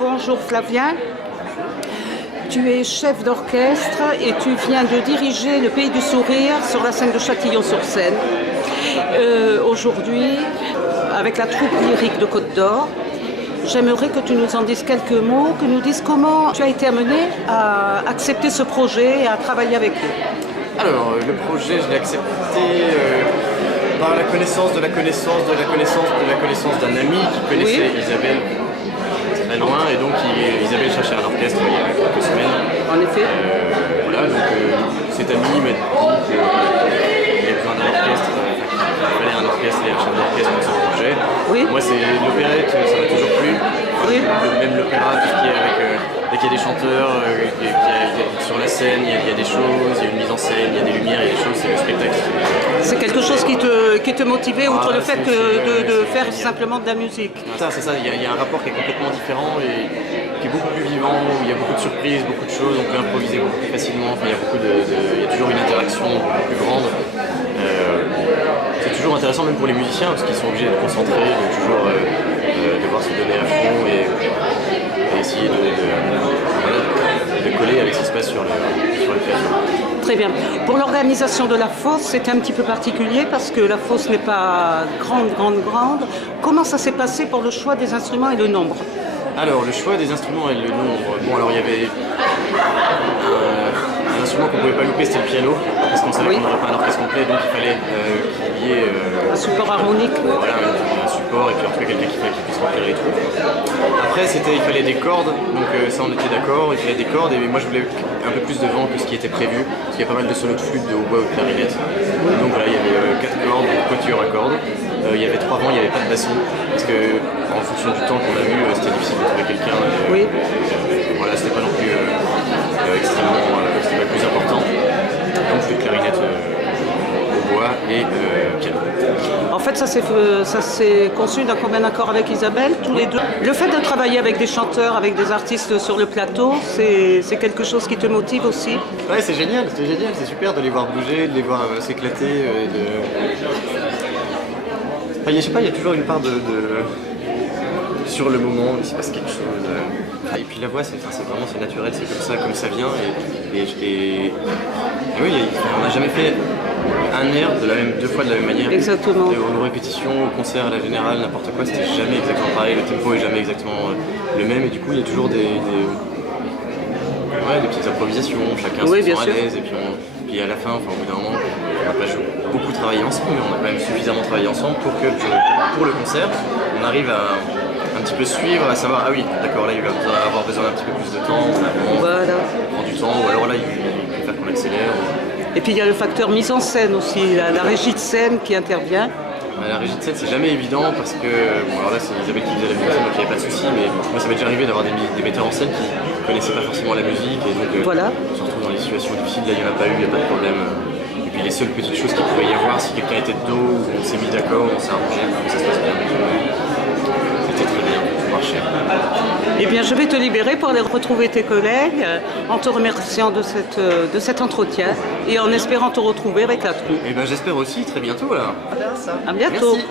Bonjour Flavien, tu es chef d'orchestre et tu viens de diriger le Pays du Sourire sur la scène de Châtillon-sur-Seine. Aujourd'hui, avec la troupe lyrique de Côte d'Or, j'aimerais que tu nous en dises quelques mots, que nous dises comment tu as été amené à accepter ce projet et à travailler avec eux. Alors, le projet, je l'ai accepté par la connaissance de la connaissance de la connaissance de la connaissance d'un ami qui connaissait Isabelle très loin, et donc Isabelle cherchait un orchestre il y a quelques semaines. En effet. Voilà, donc cet ami m'a dit qu'il avait besoin d'un orchestre, il fallait un orchestre et un chef d'orchestre pour ce projet. Oui. Moi, c'est l'opérette, ça m'a toujours plu. Oui. Même l'opéra, tout ce qui est avec... dès qu'il y a des chanteurs, sur la scène, il y a des choses, il y a une mise en scène, il y a des lumières, il y a des choses, c'est le spectacle. C'est quelque chose qui te motivait, outre le fait de faire simplement de la musique. C'est ça, il y a un rapport qui est complètement différent et qui est beaucoup plus vivant, où il y a beaucoup de surprises, beaucoup de choses, on peut improviser beaucoup plus facilement, enfin, il y a toujours une interaction beaucoup plus grande. C'est toujours intéressant même pour les musiciens, parce qu'ils sont obligés de concentrer, de toujours devoir se donner à fond et essayer de coller avec ce qui se passe sur le piano. Très bien. Pour l'organisation de la fosse, c'était un petit peu particulier parce que la fosse n'est pas grande. Comment ça s'est passé pour le choix des instruments et le nombre? Alors, le choix des instruments et le nombre. Bon, alors il y avait un instrument qu'on ne pouvait pas louper, c'était le piano, parce qu'on savait qu'on n'aurait pas un orchestre complet, donc il fallait qu'il y ait un support harmonique. Voilà, un support, et puis en tout cas quelqu'un qui puisse remplir les trous. Après, il fallait des cordes, donc ça on était d'accord, il fallait des cordes, et moi je voulais un peu plus de vent que ce qui était prévu, parce qu'il y a pas mal de solos de flûte, de hautbois ou de clarinette. Donc voilà, il y avait 4 cordes, quatuor à cordes. Il y avait 3 vents, il n'y avait pas de basson, parce que en fonction du temps qu'on a eu, c'était difficile de trouver quelqu'un. Voilà, c'était pas non plus extrêmement, c'était pas le plus important. Donc flûte, clarinette, hautbois et piano. En fait, ça s'est conçu d'un commun accord avec Isabelle, tous les deux. Le fait de travailler avec des chanteurs, avec des artistes sur le plateau, c'est quelque chose qui te motive aussi? Ouais, c'est génial, c'est super de les voir bouger, de les voir s'éclater. Enfin, je sais pas, il y a toujours une part de... Sur le moment, il se passe quelque chose. Et puis la voix, c'est naturel, c'est comme ça vient. Et oui, on n'a jamais fait un air deux fois de la même manière. Exactement. Aux répétitions, au concert, à la générale, n'importe quoi, c'était jamais exactement pareil. Le tempo est jamais exactement le même. Et du coup, il y a toujours des petites improvisations, chacun se sent à l'aise. Et puis à la fin, au bout d'un moment, on n'a pas beaucoup travaillé ensemble, mais on a quand même suffisamment travaillé ensemble pour que pour le concert, on arrive à un petit peu suivre, à savoir, ah oui, d'accord, là il va avoir besoin d'un petit peu plus de temps, on prend du temps, ou alors là il préfère qu'on accélère. Et puis il y a le facteur mise en scène aussi, la régie de scène qui intervient. La régie de scène, c'est jamais évident parce que, alors là c'est Isabelle qui faisait la musique, donc il n'y avait pas de souci, mais moi ça m'est déjà arrivé d'avoir des metteurs en scène qui ne connaissaient pas forcément la musique, et donc on se retrouve dans des situations difficiles, là il n'y en a pas eu, il n'y a pas de problème. Et puis les seules petites choses qu'il pouvait y avoir, si quelqu'un était de dos, on s'est mis d'accord, on s'est arrangé, ça se passe bien. C'était très bien, tout marchait. Eh bien, je vais te libérer pour aller retrouver tes collègues en te remerciant de cet entretien et en espérant te retrouver avec la troupe. Eh bien, j'espère aussi, très bientôt là. À bientôt. Merci.